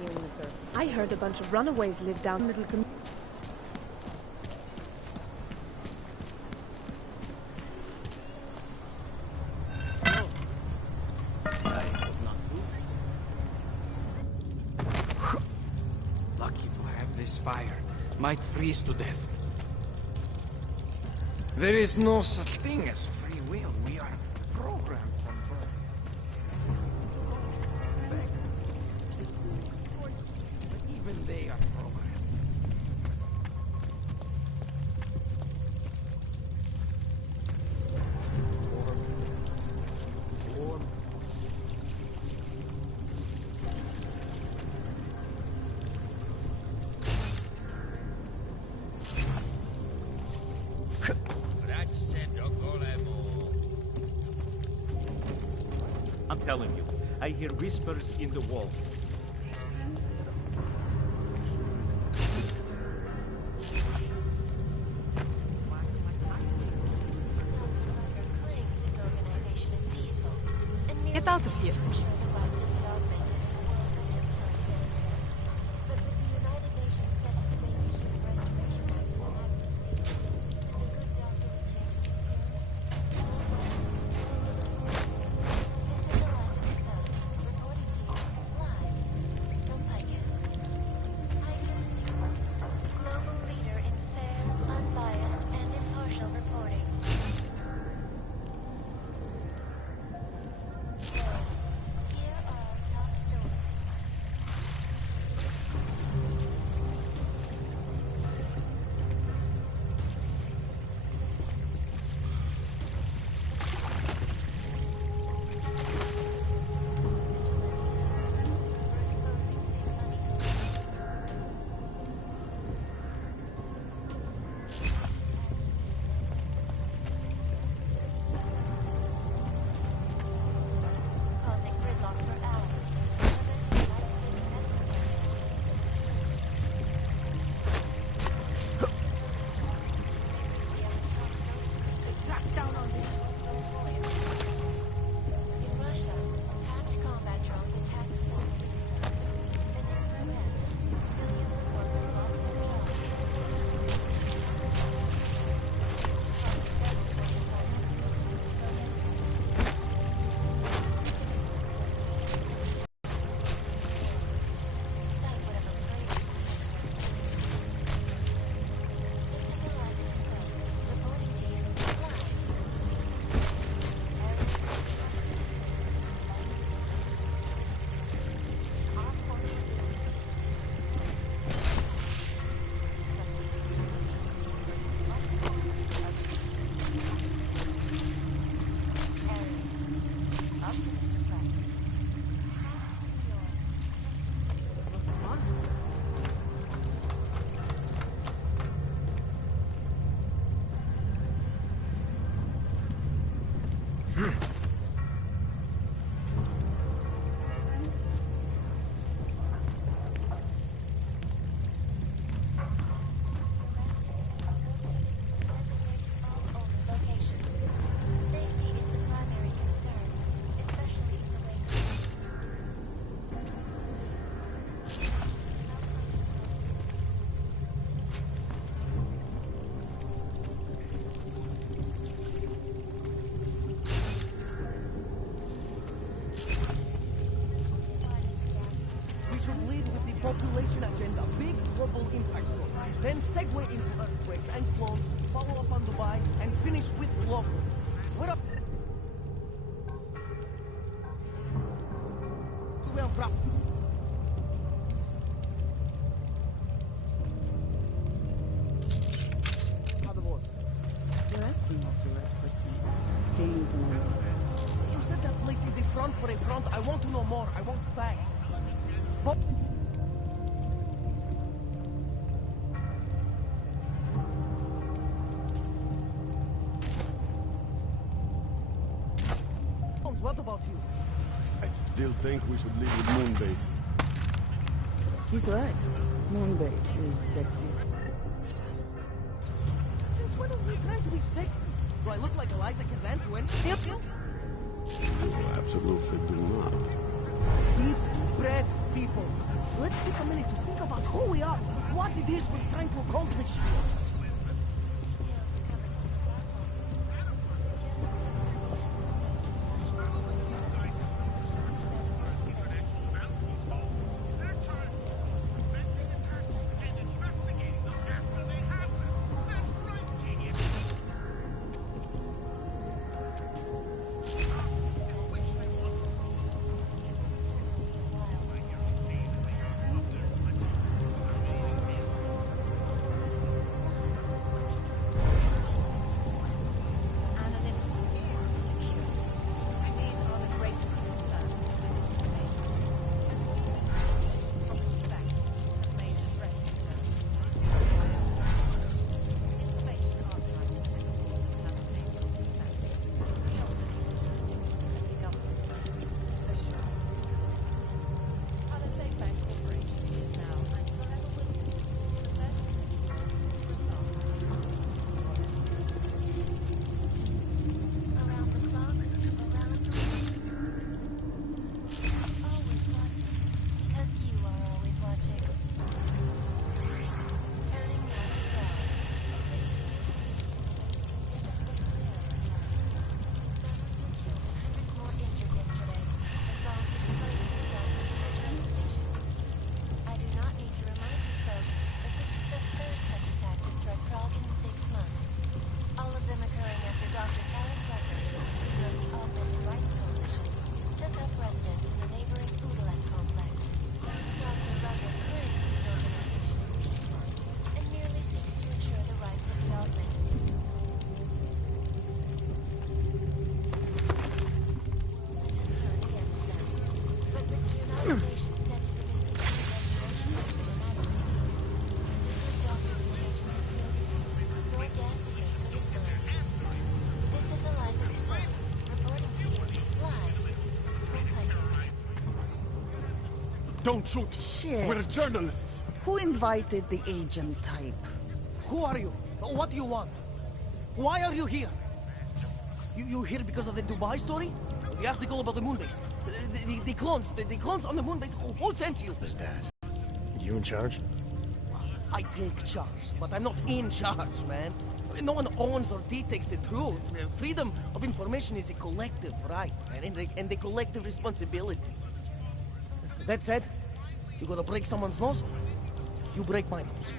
continuing the search. I heard a bunch of runaways live down middle. Lucky to have this fire. Might freeze to death. There is no such thing as free will. We are programmed from birth. But even they are programmed. Warm. I'm telling you, I hear whispers in the wall. Get out of here. Population agenda, big global impact story. Then segue into earthquakes and floods, follow up on Dubai, and finish with local. What up? Well, bro. How the boss? You're asking not the right question. Getting to know you. You said that place is a front for a front. I want to know more. I want facts. But what about you? I still think we should leave with Moonbase. He's right. Moonbase is sexy. Since when are we trying to be sexy? Do I look like Eliza Kazan? Yep. You absolutely do not. Deep breath, people. let's take a minute to think about who we are, what it is we're trying to accomplish. Don't shoot! Shit. We're journalists! Who invited the agent type? Who are you? What do you want? Why are you here? You here because of the Dubai story? The article about the moon base? The clones on the moon base? Who sent you? Is that you in charge? I take charge, but I'm not in charge, man. No one owns or dictates the truth. Freedom of information is a collective right, man, and a collective responsibility. That said, you gonna break someone's nose? You break my nose.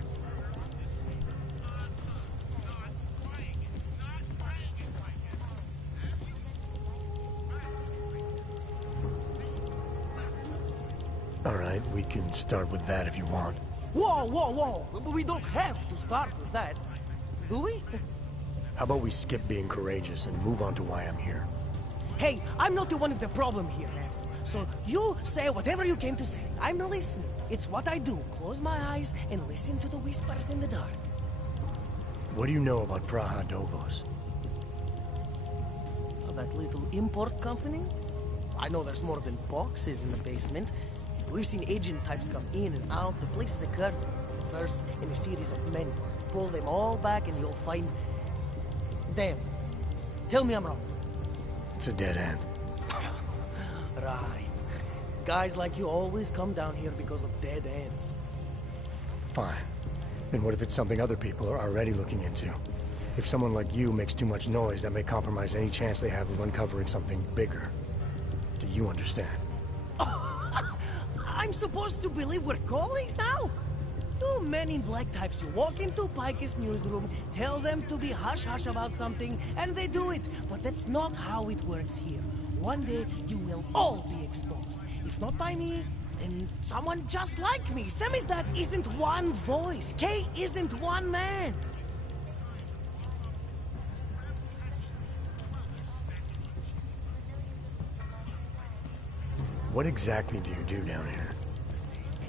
All right, we can start with that if you want. Whoa, whoa, whoa! We don't have to start with that, do we? How about we skip being courageous and move on to why I'm here? Hey, I'm not the one of the problem here, man. So you say whatever you came to say. I'm the listener. It's what I do. Close my eyes and listen to the whispers in the dark. What do you know about Praha Dovos? That little import company? I know there's more than boxes in the basement. We've seen agent types come in and out. The place is a curtain. First in a series of men. Pull them all back and you'll find... Damn. Tell me I'm wrong. It's a dead end. Right. Guys like you always come down here because of dead ends. Fine. Then what if it's something other people are already looking into? If someone like you makes too much noise, that may compromise any chance they have of uncovering something bigger. Do you understand? I'm supposed to believe we're colleagues now? Two men in black types, you walk into Pike's newsroom, tell them to be hush-hush about something, and they do it. But that's not how it works here. One day, you will all be exposed. If not by me, then someone just like me. Samizdat isn't one voice. K isn't one man. What exactly do you do down here?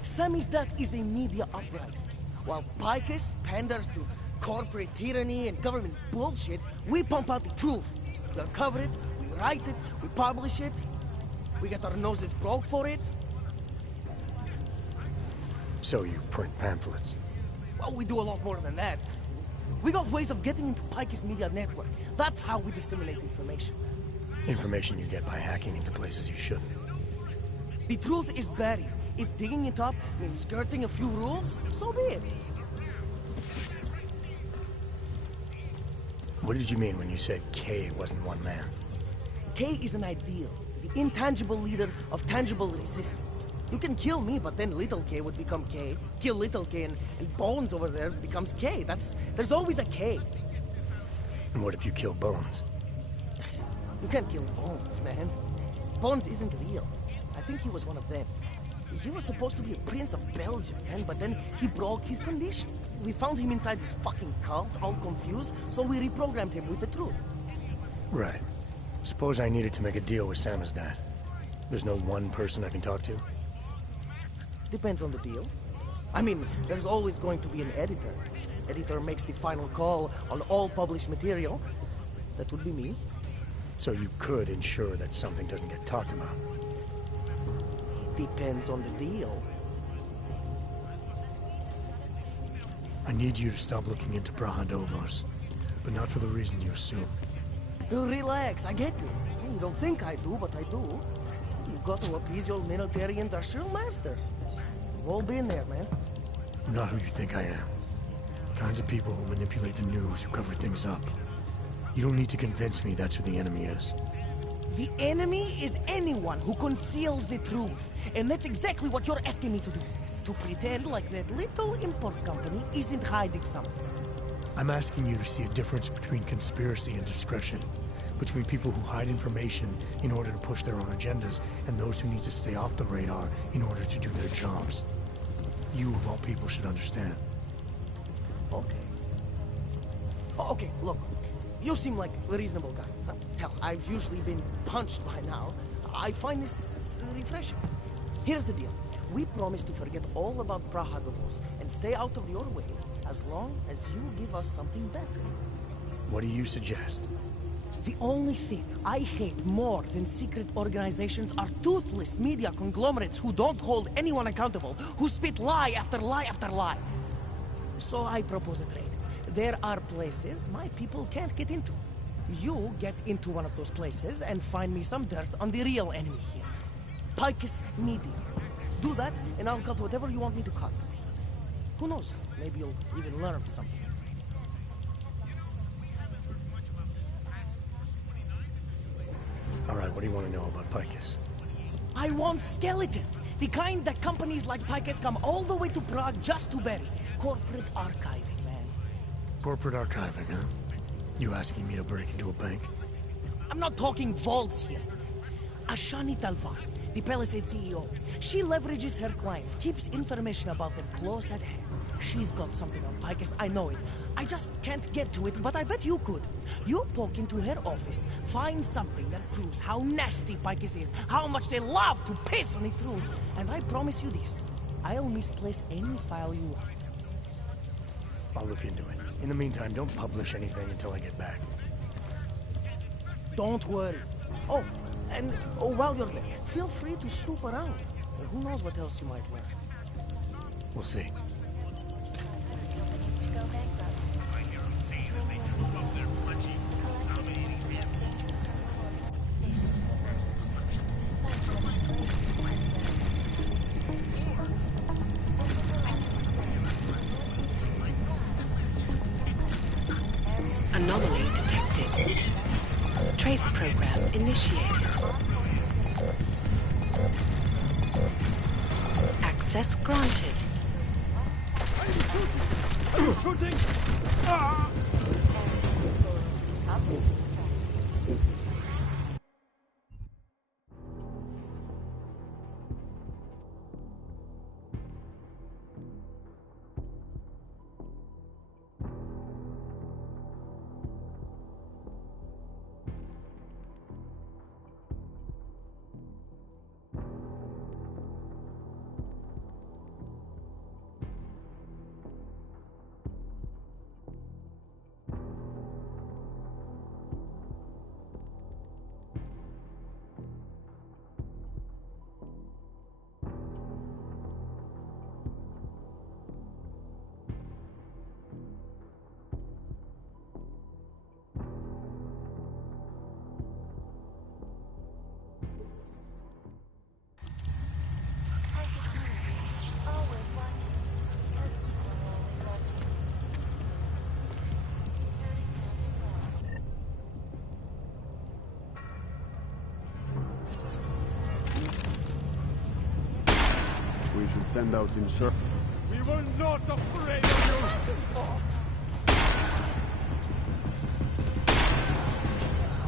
Samizdat is a media uprising. While Picus panders to corporate tyranny and government bullshit, we pump out the truth. We uncover it, we write it, we publish it. We get our noses broke for it. So you print pamphlets? Well, we do a lot more than that. We got ways of getting into Picus media network. That's how we disseminate information. Information you get by hacking into places you shouldn't. The truth is buried. If digging it up means skirting a few rules, so be it. What did you mean when you said K wasn't one man? K is an ideal, the intangible leader of tangible resistance. You can kill me, but then little K would become K. Kill little K and Bones over there becomes K. There's always a K. And what if you kill Bones? You can't kill Bones, man. Bones isn't real. I think he was one of them. He was supposed to be a prince of Belgium, man, but then he broke his condition. We found him inside this fucking cult, all confused, so we reprogrammed him with the truth. Right. Suppose I needed to make a deal with Sam's dad. There's no one person I can talk to? Depends on the deal. I mean, there's always going to be an editor. Editor makes the final call on all published material. That would be me. So you could ensure that something doesn't get talked about? Depends on the deal. I need you to stop looking into Brahadovos, but not for the reason you assume. Relax, I get it. You don't think I do, but I do. You got to appease your military industrial masters. We've all been there, man. I'm not who you think I am. The kinds of people who manipulate the news, who cover things up. You don't need to convince me that's who the enemy is. The enemy is anyone who conceals the truth. And that's exactly what you're asking me to do. To pretend like that little import company isn't hiding something. I'm asking you to see a difference between conspiracy and discretion. Between people who hide information in order to push their own agendas, and those who need to stay off the radar in order to do their jobs. You, of all people, should understand. Okay. Okay, look. You seem like a reasonable guy. Hell, I've usually been punched by now. I find this refreshing. Here's the deal. We promise to forget all about Brahadovos and stay out of your way as long as you give us something better. What do you suggest? The only thing I hate more than secret organizations are toothless media conglomerates who don't hold anyone accountable, who spit lie after lie after lie. So I propose a trade. There are places my people can't get into. You get into one of those places and find me some dirt on the real enemy here. Picus Media. Do that, and I'll cut whatever you want me to cut. Who knows? Maybe you'll even learn something. All right, what do you want to know about Picus? I want skeletons. The kind that companies like Picus come all the way to Prague just to bury. Corporate archiving, man. Corporate archiving, huh? You asking me to break into a bank? I'm not talking vaults here. Ashani Talvar, the Palisade CEO. She leverages her clients, keeps information about them close at hand. She's got something on Picus, I know it. I just can't get to it, but I bet you could. You poke into her office, find something that proves how nasty Picus is, how much they love to piss on the truth, and I promise you this. I'll misplace any file you want. I'll look into it. In the meantime, don't publish anything until I get back. Don't worry. Oh, and while you're there, feel free to snoop around. Who knows what else you might learn. We'll see. Anomaly detected. Trace program initiated. Access granted. Are you shooting? Ah! We should send out insurance. We were not afraid of you!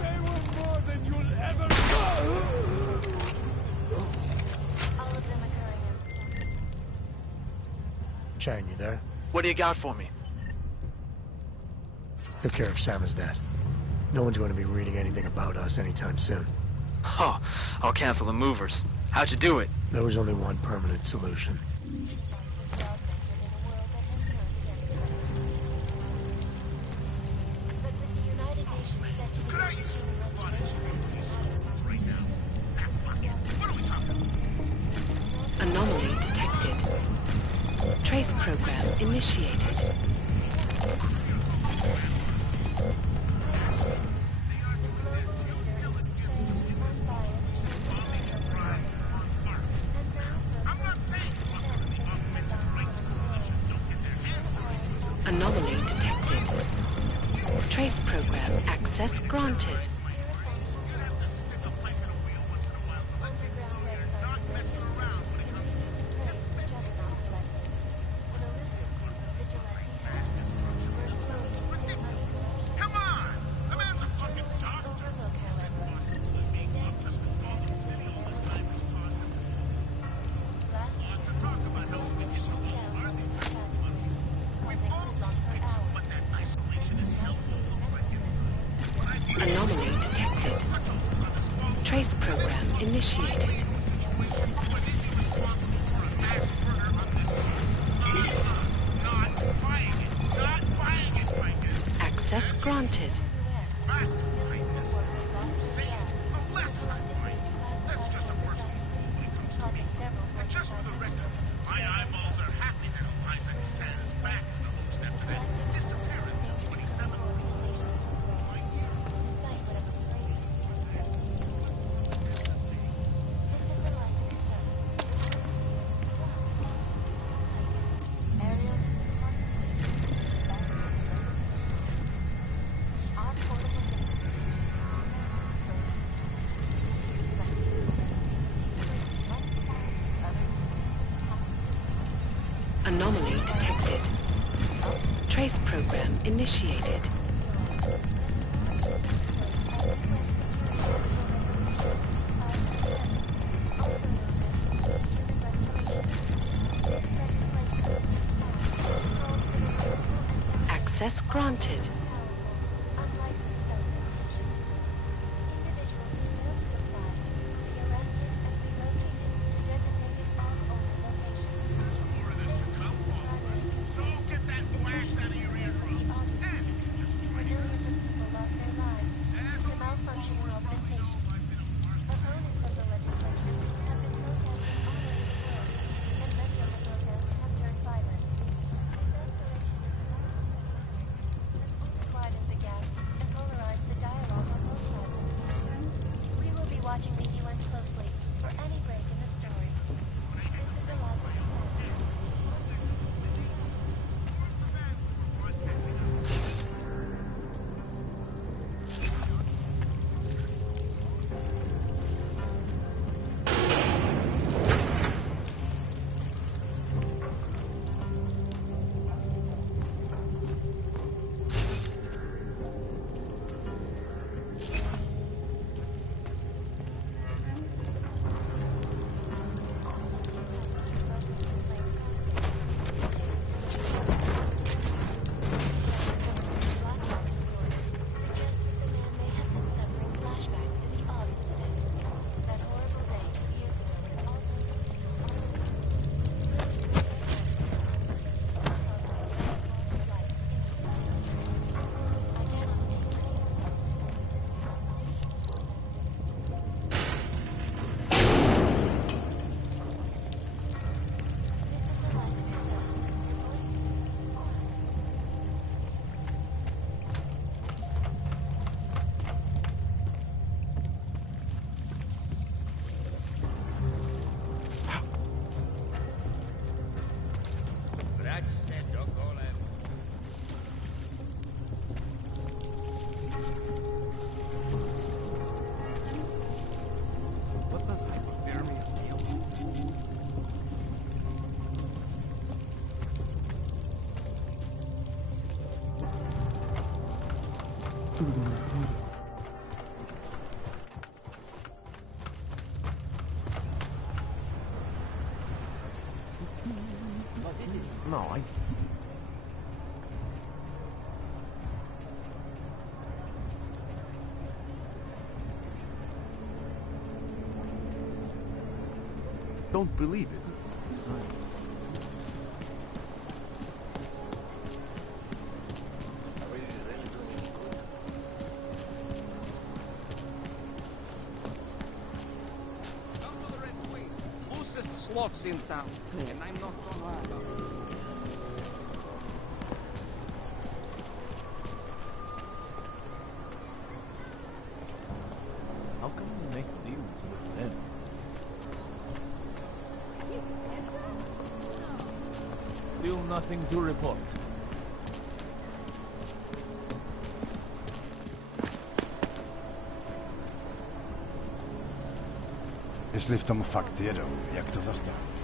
They were more than you'll ever know! All of them occurring. Chang, you there? What do you got for me? Took care of Sam as dad. No one's going to be reading anything about us anytime soon. Oh, I'll cancel the movers. How'd you do it? There was only one permanent solution. Anomaly detected. Trace program initiated. Anomaly detected. Trace program access granted. Anomaly detected. Trace program initiated. Access granted. Just for the record, my eyeballs are happy that Isaac Sands back is the home step to that disappearance of 27. Anomaly detected. Trace program initiated. Access granted. Watching the UN closely for any break in the story. This is a live No, I... don't believe it. Slots in town, and I'm not gonna... How can we make deals with them? Still nothing to report. Jestli v tom fakt jedou, jak to zastavit?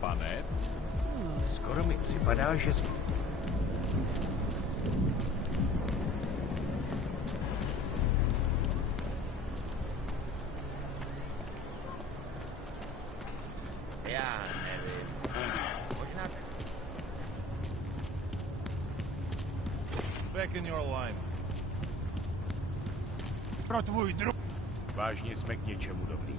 Pane? Skoro mi připadá, že... Já nevím. Možná... Back in your line. Pro tvůj druh... Vážně jsme k něčemu dobrý.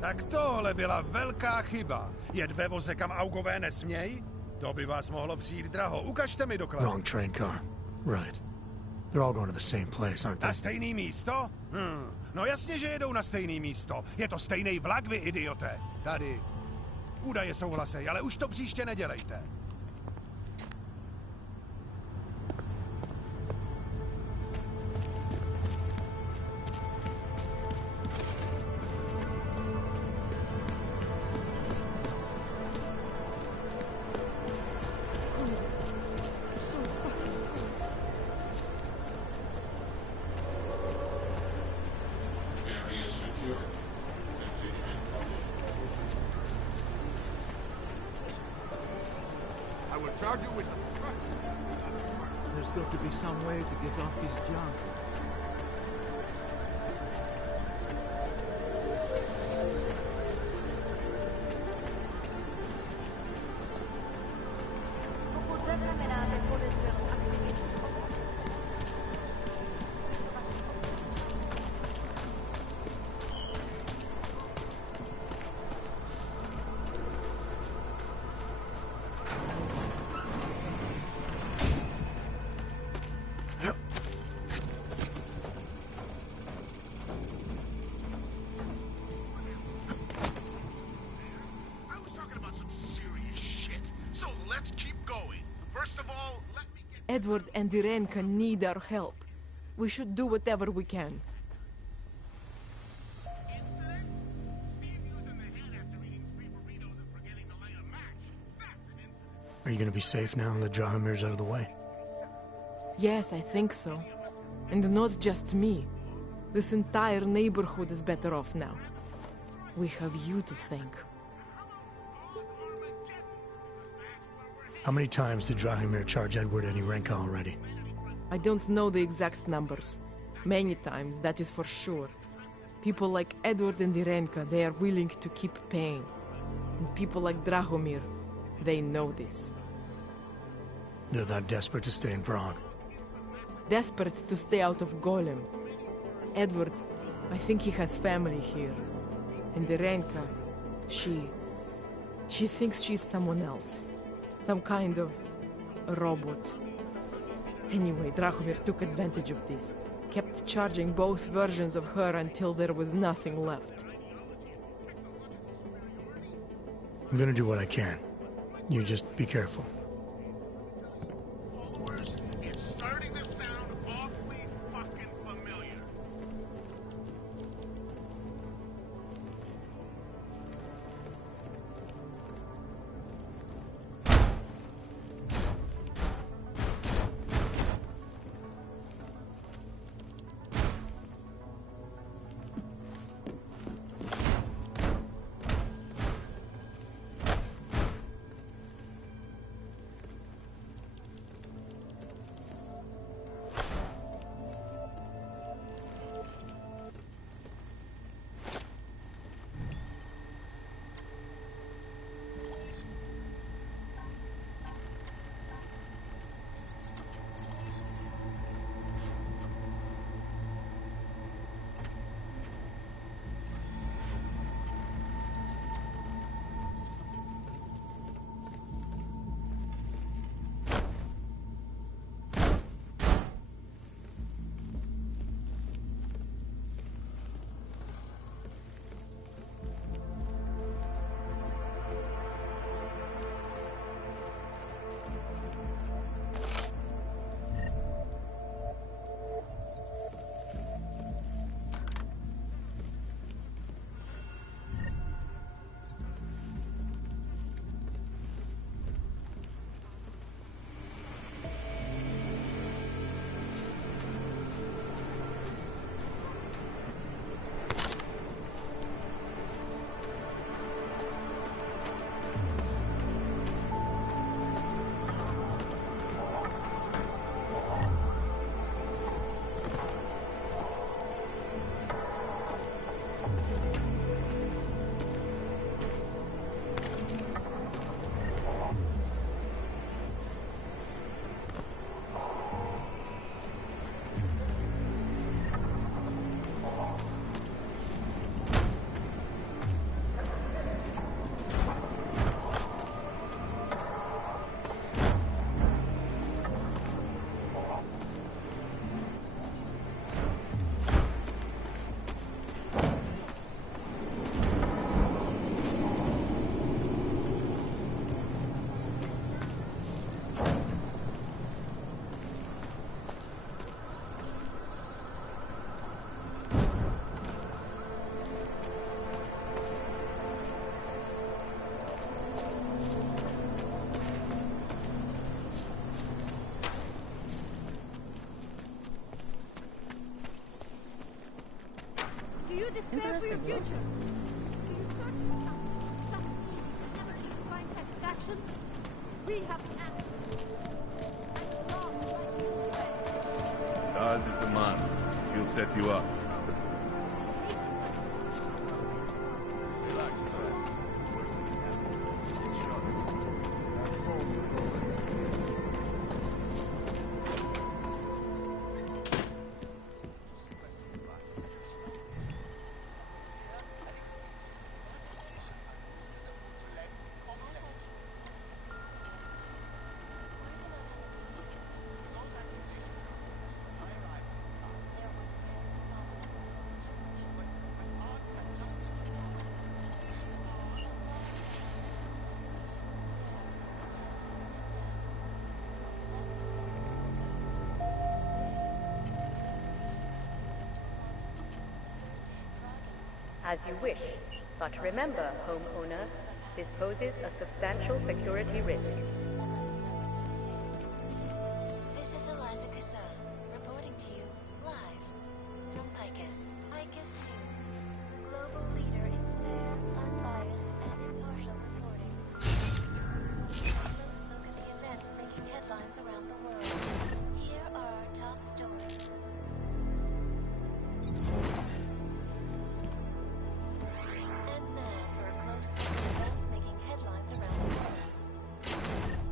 Tak tohle byla velká chyba. Jet ve voze, kam augové nesmějí? To by vás mohlo přijít draho. Ukažte mi doklady. Wrong train car. Right. They're all going to the same place, aren't Na they? stejný místo? No jasně, že jedou na stejný místo. Je to stejný vlak, vy idioté. Tady. Údaje souhlasej, ale už to příště nedělejte. There's got to be some way to get off his junk. Pokud zaznamenáte podezřelou aktivitu, Edward and Irenka need our help. We should do whatever we can. Are you going to be safe now the Drahomir's out of the way? Yes, I think so. And not just me. This entire neighborhood is better off now. We have you to thank. How many times did Drahomir charge Edward and Irenka already? I don't know the exact numbers. Many times, that is for sure. People like Edward and Irenka, they are willing to keep paying. And people like Drahomir, they know this. They're that desperate to stay in Prague. desperate to stay out of Golem. Edward, I think he has family here. And Irenka, she thinks she's someone else. Some kind of robot. Anyway, Drahomir took advantage of this. Kept charging both versions of her until there was nothing left. I'm gonna do what I can. You just be careful. Followers, it's starting to sound awfully fucking familiar. despair for your future. Do you search for something you never seem to find satisfaction? We have the answer. Ours is the man. He'll set you up. Relax, man. Worst that can happen is shot. As you wish, but remember, homeowner, this poses a substantial security risk. This is Eliza Cassan, reporting to you live from Picus. Picus News, global leader in fair, unbiased, and impartial reporting. Close look at the events making headlines around the world. Here are our top stories. And now for a close look at events making headlines around the world.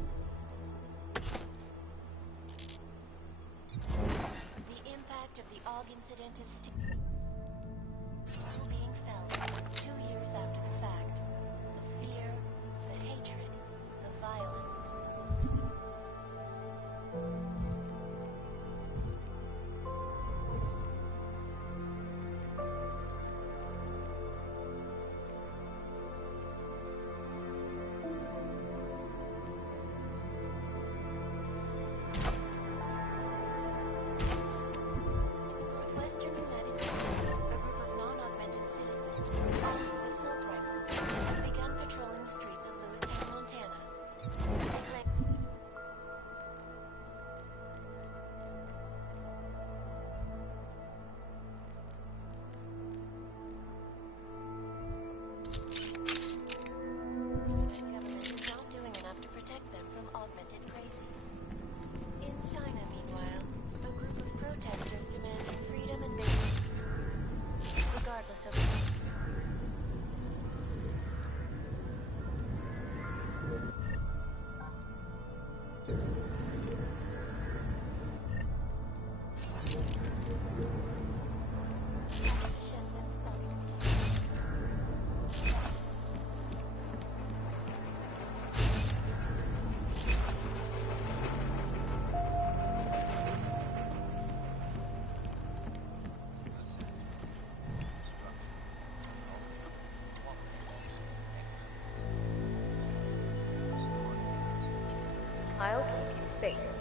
I'll keep you safe.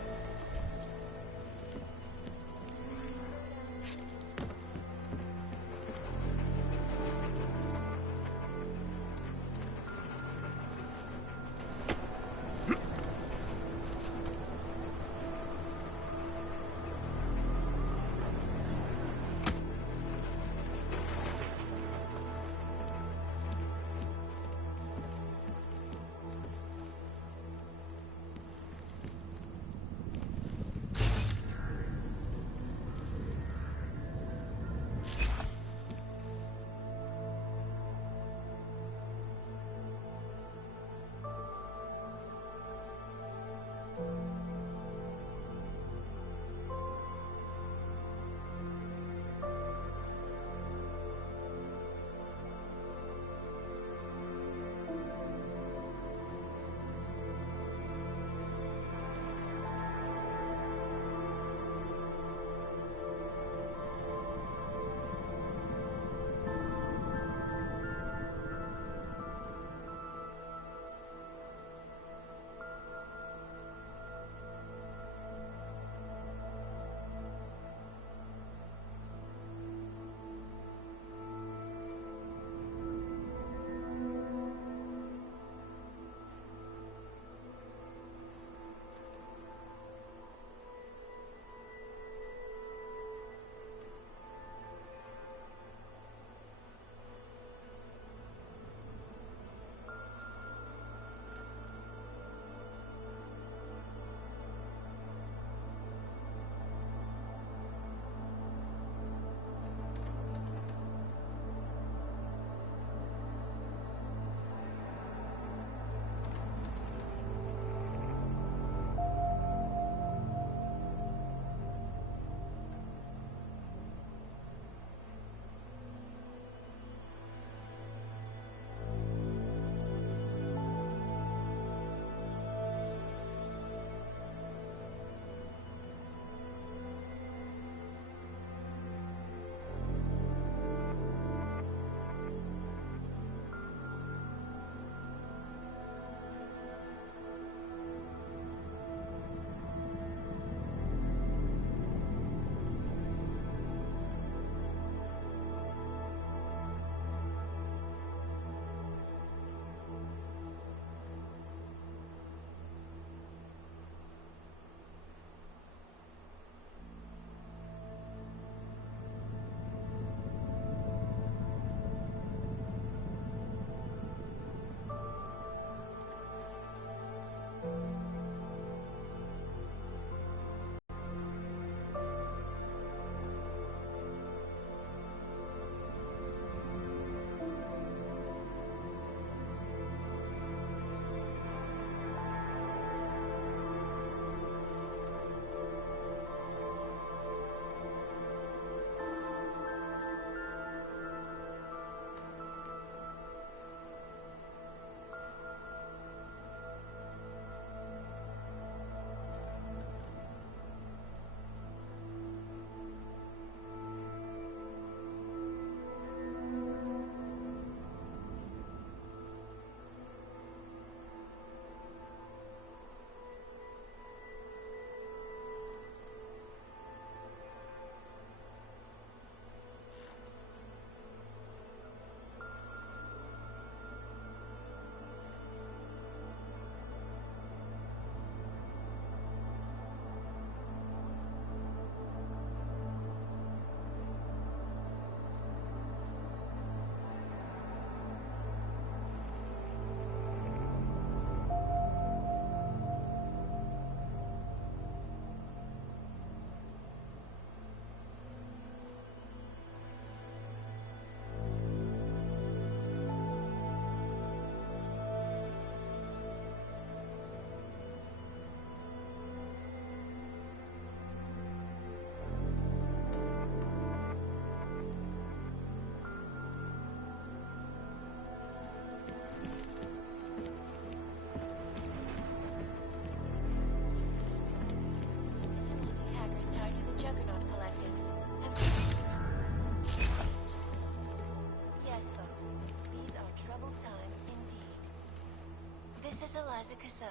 Eliza Kazan,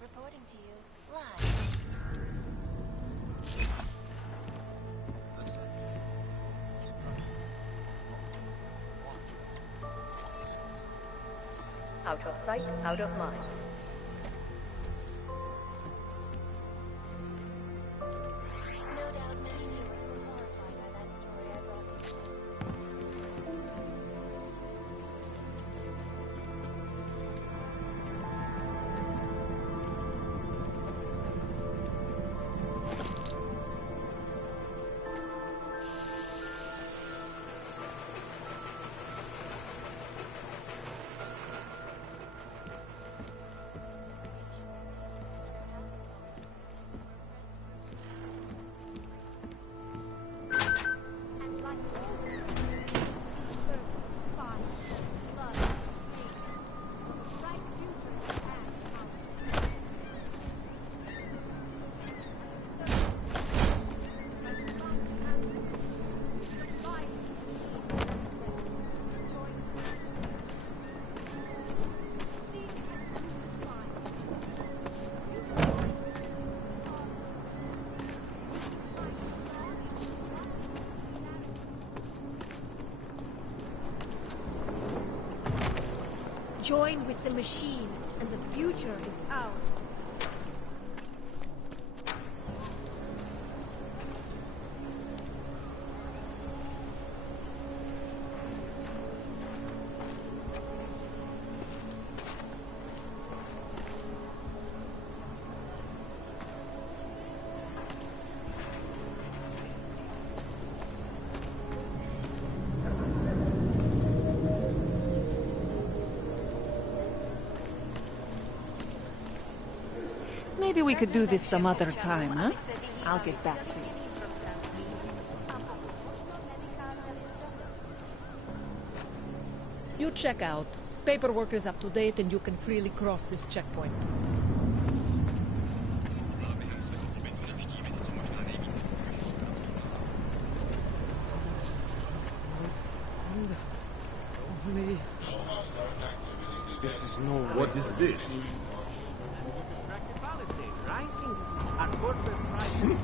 reporting to you live. Out of sight, out of mind. No doubt many viewers were horrified by that story I brought you. Join with the machine, and the future is ours. Maybe we could do this some other time, huh? I'll get back to you. You check out. Paperwork is up to date and you can freely cross this checkpoint. This is no way. What is this? Our corporate private.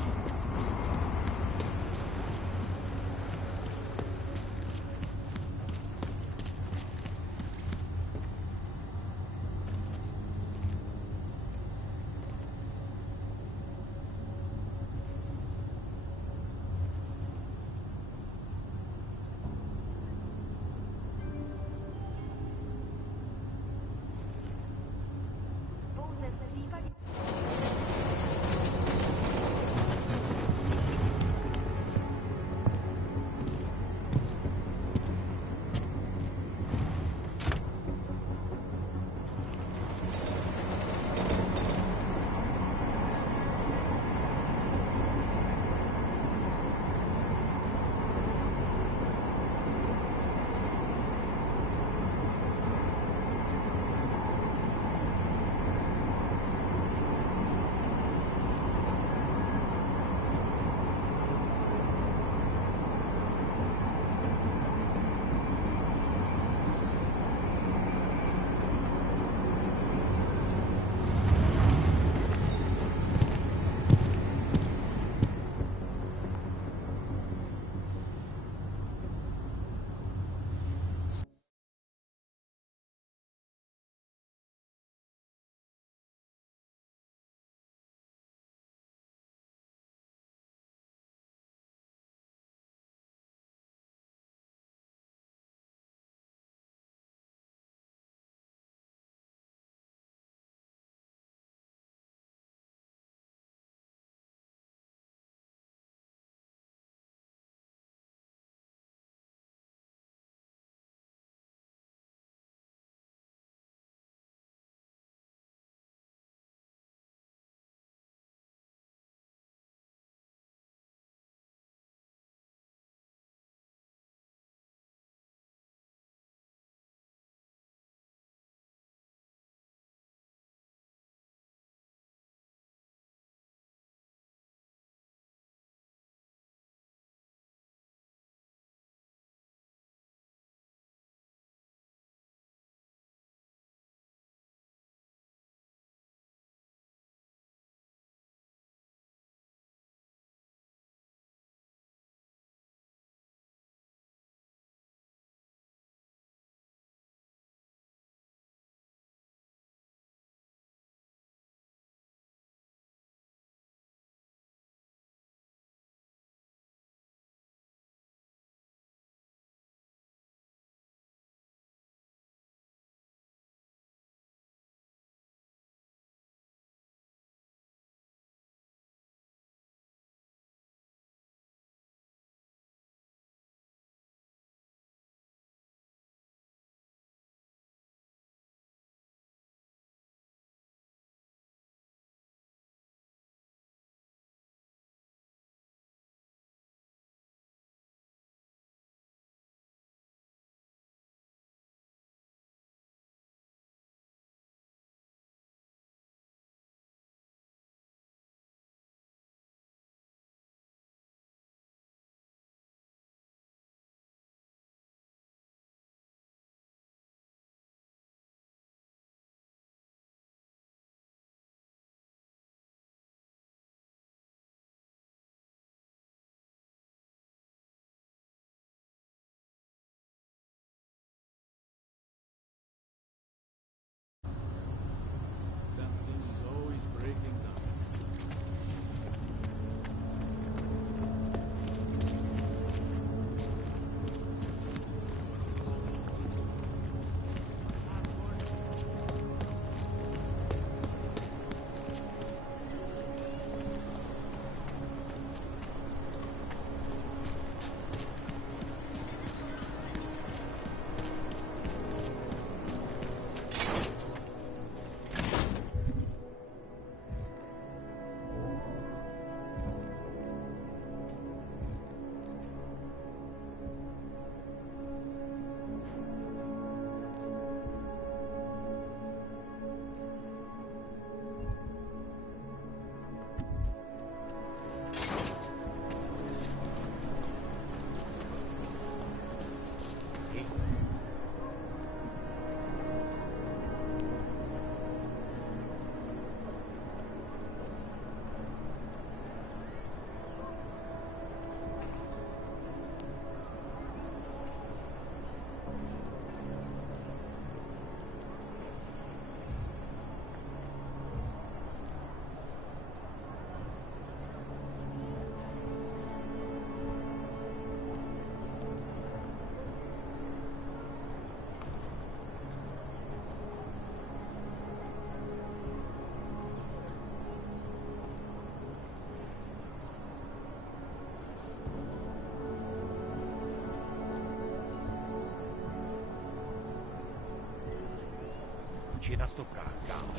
řidiči na stopkách, kámo.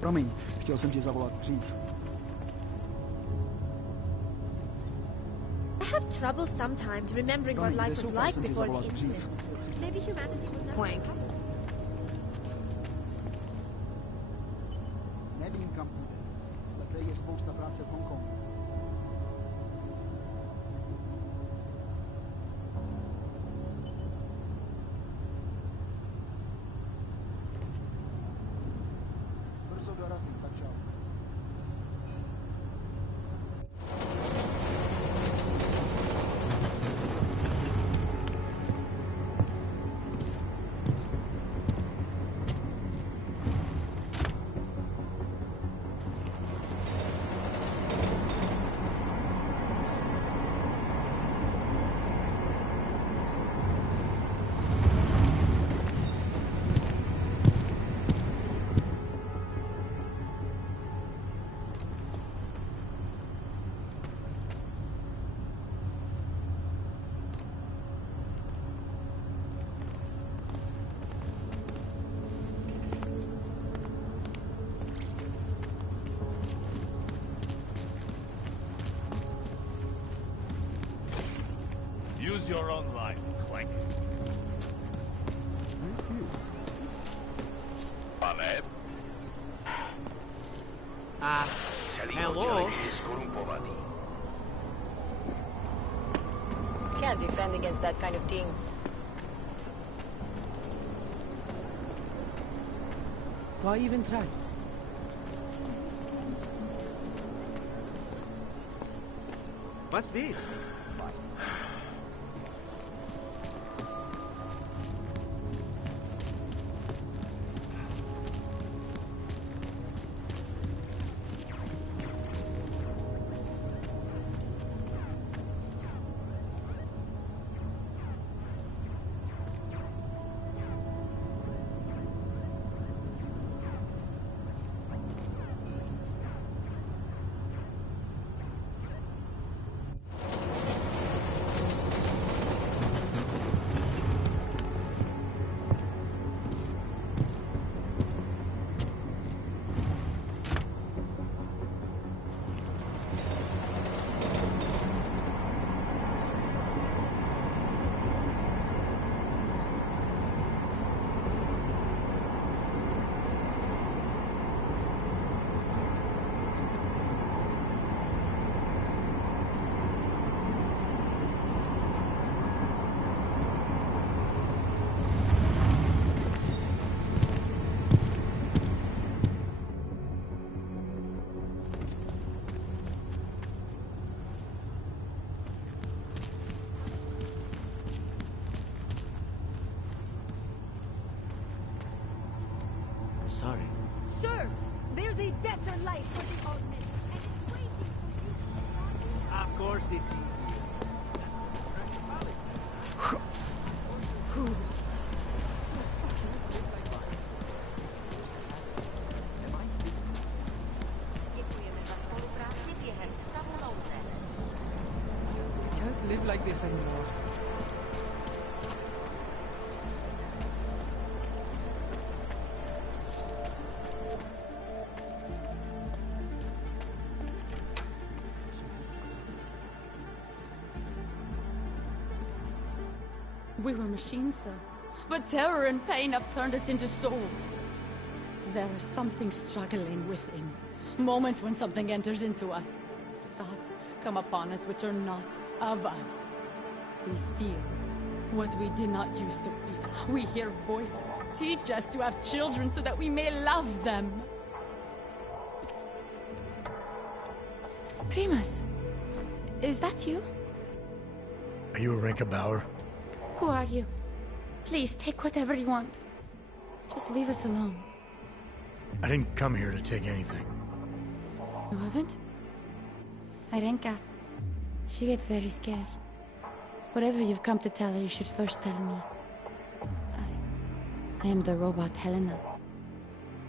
Promiň, chtěl jsem ti zavolat dřív. I have trouble sometimes remembering what life was like before the internet. Maybe humanity would never... Plank. Nevím, kam půjde, ale tady je spousta práce v Hongkongu. Brzo dorazím, tak čau. Use your own line, Clank. Pane? Hello? Can't defend against that kind of team. Why even try? What's this? better life for the augment. Of course it's easy. Can't live like this anymore. We were machines, sir. But terror and pain have turned us into souls. There is something struggling within. Moments when something enters into us. Thoughts come upon us which are not of us. We feel what we did not used to feel. We hear voices teach us to have children so that we may love them. Primus, is that you? Are you Arinka Bauer? Who are you? Please, take whatever you want. Just leave us alone. I didn't come here to take anything. You haven't? Arenka. She gets very scared. Whatever you've come to tell her, you should first tell me. I am the robot Helena.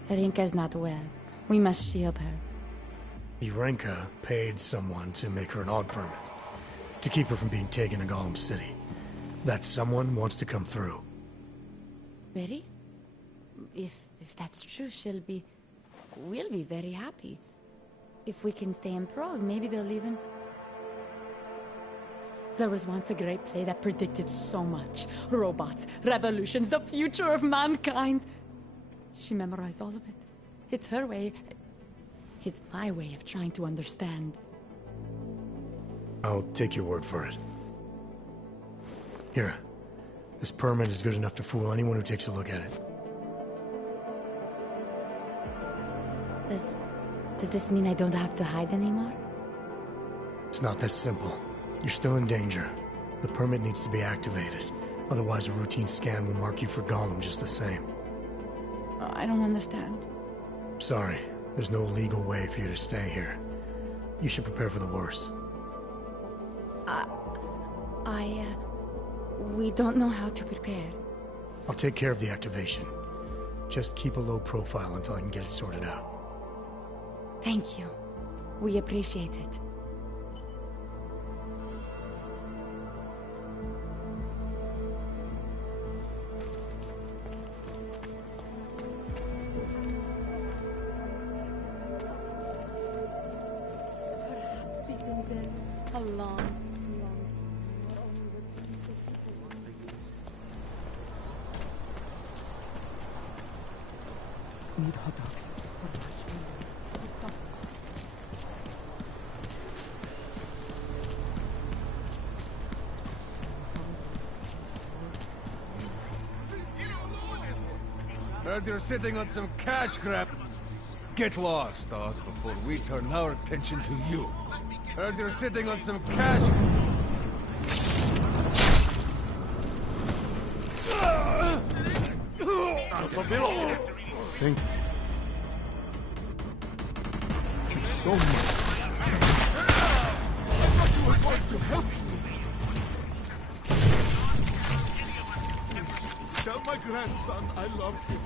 Arenka is not well. We must shield her. Arenka paid someone to make her an AUG permit. To keep her from being taken to Gollum City. That someone wants to come through. Really? If that's true, we'll be very happy. If we can stay in Prague, maybe they'll even... There was once a great play that predicted so much. Robots, revolutions, the future of mankind. She memorized all of it. It's her way. It's my way of trying to understand. I'll take your word for it. Here. This permit is good enough to fool anyone who takes a look at it. Does this mean I don't have to hide anymore? It's not that simple. You're still in danger. The permit needs to be activated. Otherwise, a routine scan will mark you for Gollum just the same. I don't understand. Sorry. There's no legal way for you to stay here. You should prepare for the worst. We don't know how to prepare. I'll take care of the activation. Just keep a low profile until I can get it sorted out. Thank you. We appreciate it. Perhaps we can then a long Need hot dogs. Heard you're sitting on some cash grab. Get lost, Oz, before we turn our attention to you. Heard you're sitting on some cash... Thank you so much. Tell my grandson I love him.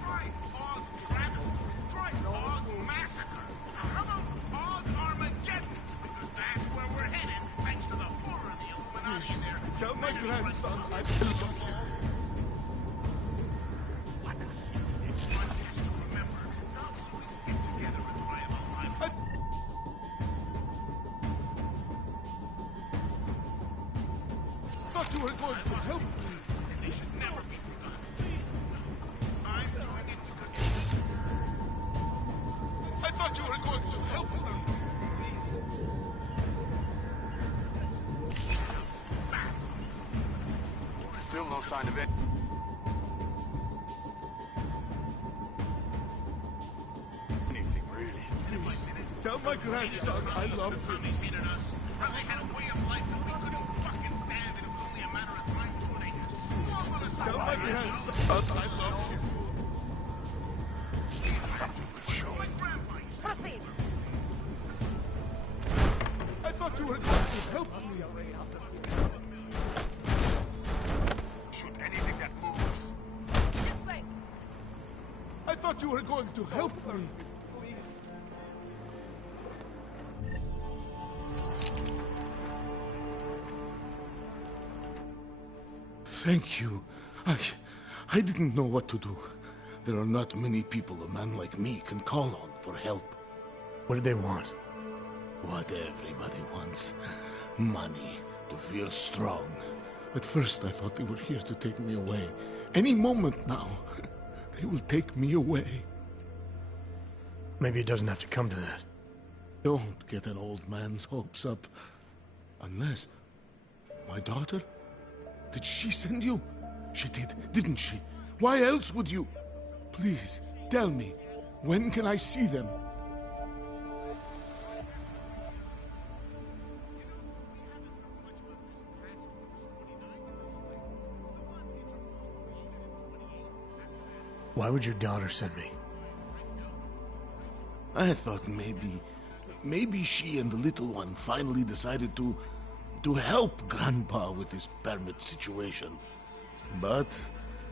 Try AUG Travesty. Try AUG Massacre. How about AUG Armageddon? Because that's where we're headed, thanks to the horror of the Illuminati and their... Tell my grandson I love him. What the shit? One has to remember, not so we can get together and try about life. Thought you were going to help me. They should never be forgotten. I'm doing it because I thought you were going to help me. Still no sign of it. Anything, really. Tell my grandson I love him. Hated us. How they had a way of life that we couldn't fucking stand, and it was only a matter of time before they swung on us. Tell my grandson I love him. Proceed. I thought you were going to help me. Shoot anything that moves. This way. I thought you were going to help me. Thank you. I didn't know what to do. There are not many people a man like me can call on for help. What did they want? What everybody wants. Money, to feel strong. At first I thought they were here to take me away. Any moment now, they will take me away. Maybe it doesn't have to come to that. Don't get an old man's hopes up. Unless... my daughter? Did she send you? She did, didn't she? Why else would you... Please, tell me, when can I see them? Why would your daughter send me? I thought maybe she and the little one finally decided to help Grandpa with his permit situation. But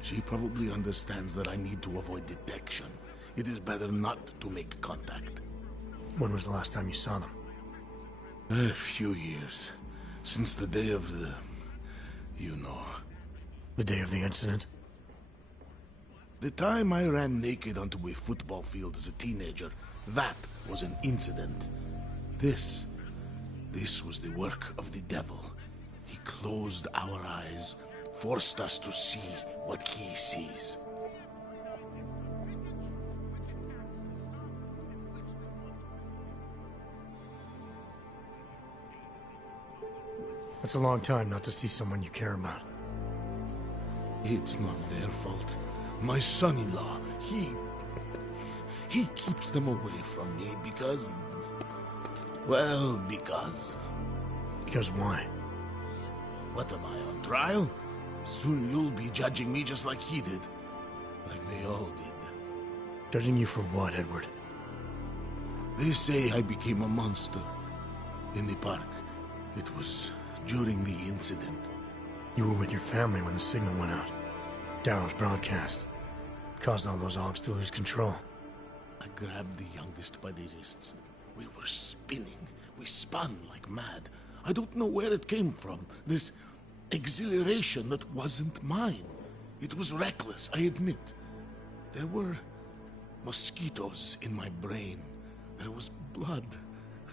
she probably understands that I need to avoid detection. It is better not to make contact. When was the last time you saw them? A few years. Since the day of the... you know. The day of the incident? The time I ran naked onto a football field as a teenager, that was an incident. This was the work of the devil. He closed our eyes, forced us to see what he sees. That's a long time not to see someone you care about. It's not their fault. My son-in-law, he keeps them away from me because... well, because... Because why? What am I, on trial? Soon you'll be judging me just like he did. Like they all did. Judging you for what, Edward? They say I became a monster. In the park. It was during the incident. You were with your family when the signal went out. Darrow's broadcast. Caused all those Augs to lose control. I grabbed the youngest by the wrists. We were spinning. We spun like mad. I don't know where it came from. This exhilaration that wasn't mine. It was reckless, I admit. There were mosquitoes in my brain. There was blood.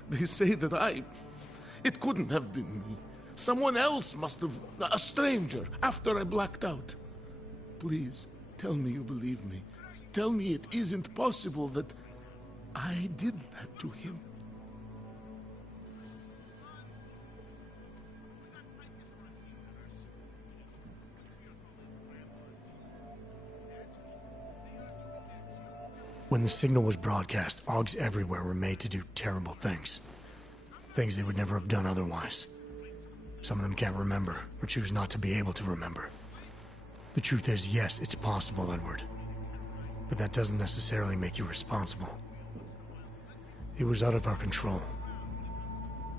They say that it couldn't have been me. Someone else must have... a stranger, after I blacked out. Please, tell me you believe me. Tell me it isn't possible that I did that to him. When the signal was broadcast, Augs everywhere were made to do terrible things. Things they would never have done otherwise. Some of them can't remember, or choose not to be able to remember. The truth is, yes, it's possible, Edward. But that doesn't necessarily make you responsible. It was out of our control.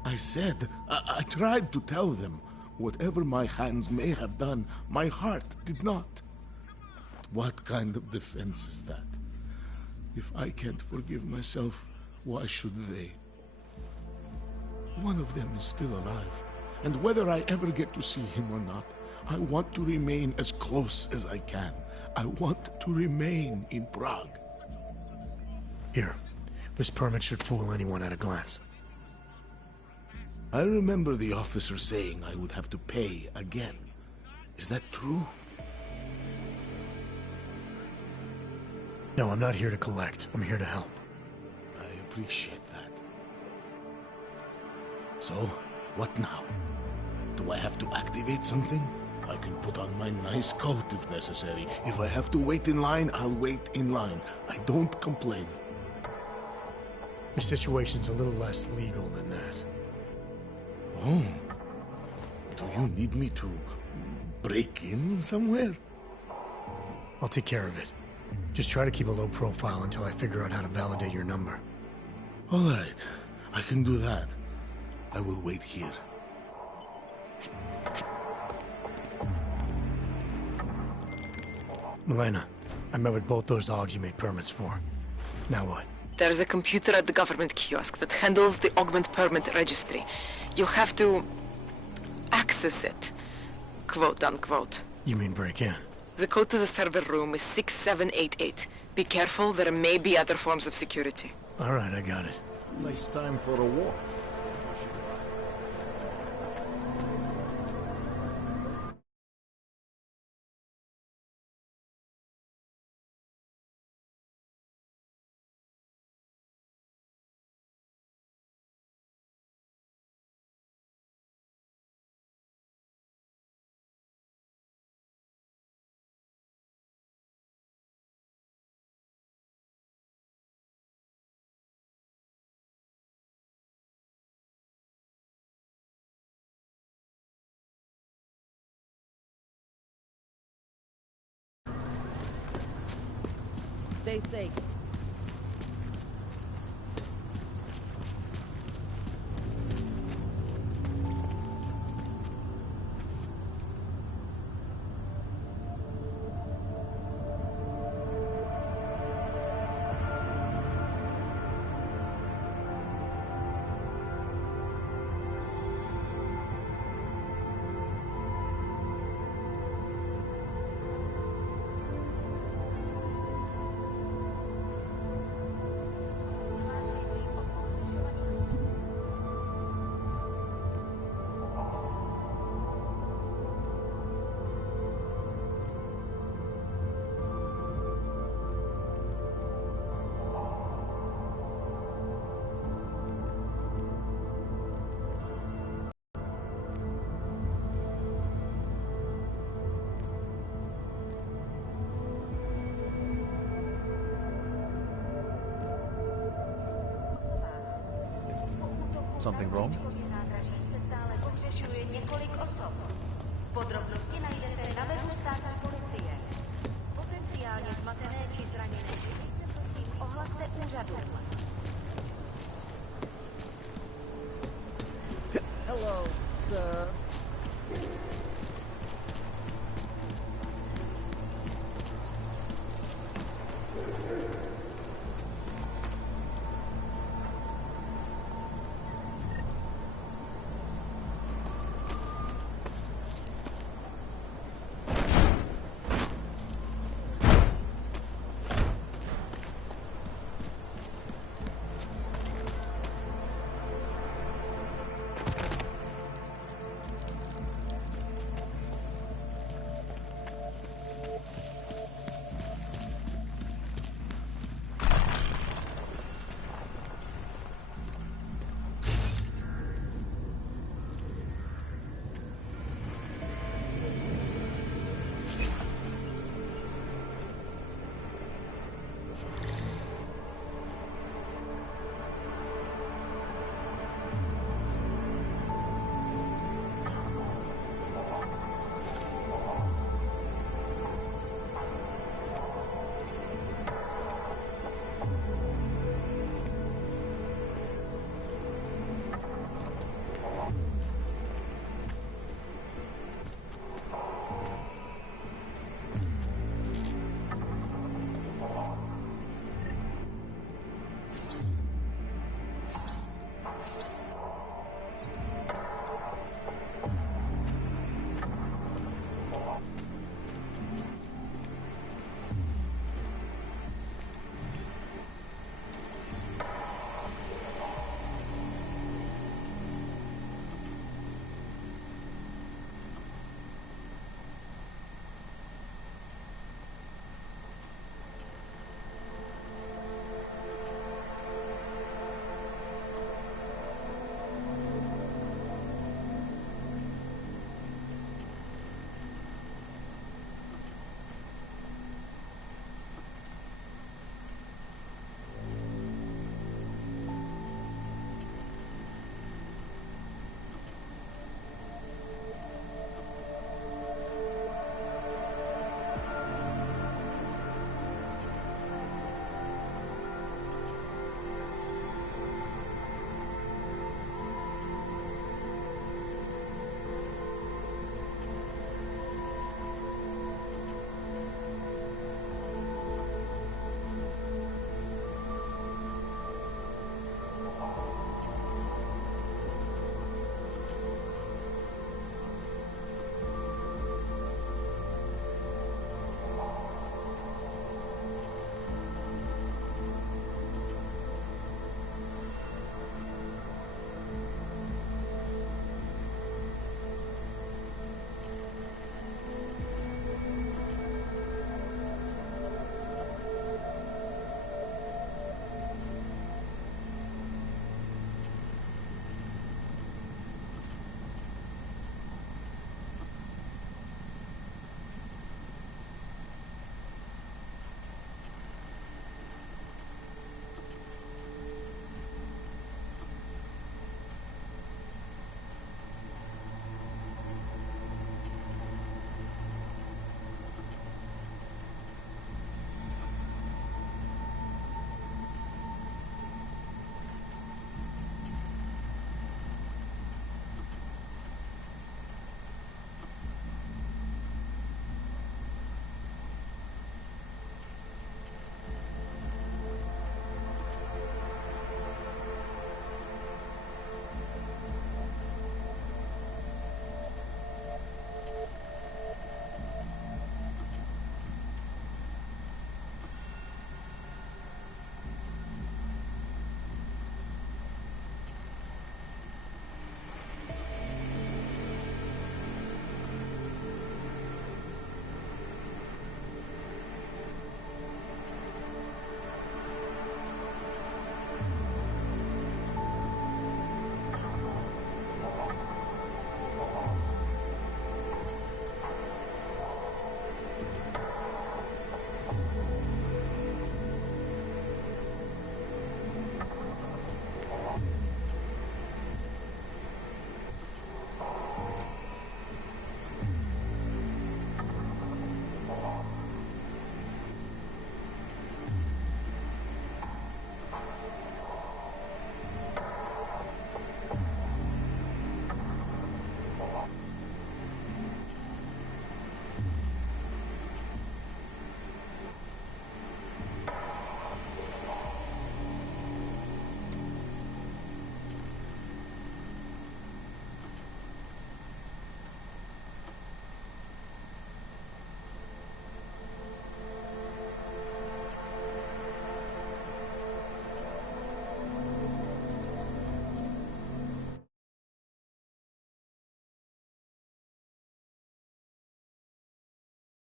I said, I tried to tell them. Whatever my hands may have done, my heart did not. But what kind of defense is that? If I can't forgive myself, why should they? One of them is still alive, and whether I ever get to see him or not, I want to remain as close as I can. I want to remain in Prague. Here, this permit should fool anyone at a glance. I remember the officer saying I would have to pay again. Is that true? No, I'm not here to collect. I'm here to help. I appreciate that. So, what now? Do I have to activate something? I can put on my nice coat if necessary. If I have to wait in line, I'll wait in line. I don't complain. The situation's a little less legal than that. Oh. Do you need me to break in somewhere? I'll take care of it. Just try to keep a low profile until I figure out how to validate your number. All right, I can do that. I will wait here. Milena, I met with both those Augs you made permits for. Now what? There's a computer at the government kiosk that handles the augment permit registry. You'll have to access it, quote unquote. You mean break in? The code to the server room is 6788. Be careful, there may be other forms of security. All right, I got it. Nice time for a walk. Stay safe. Something wrong? Podrobnosti najdete na webu státní policie. Potenciálně zmatené či zraněné řidiče, prosím, ohlaste úřadu.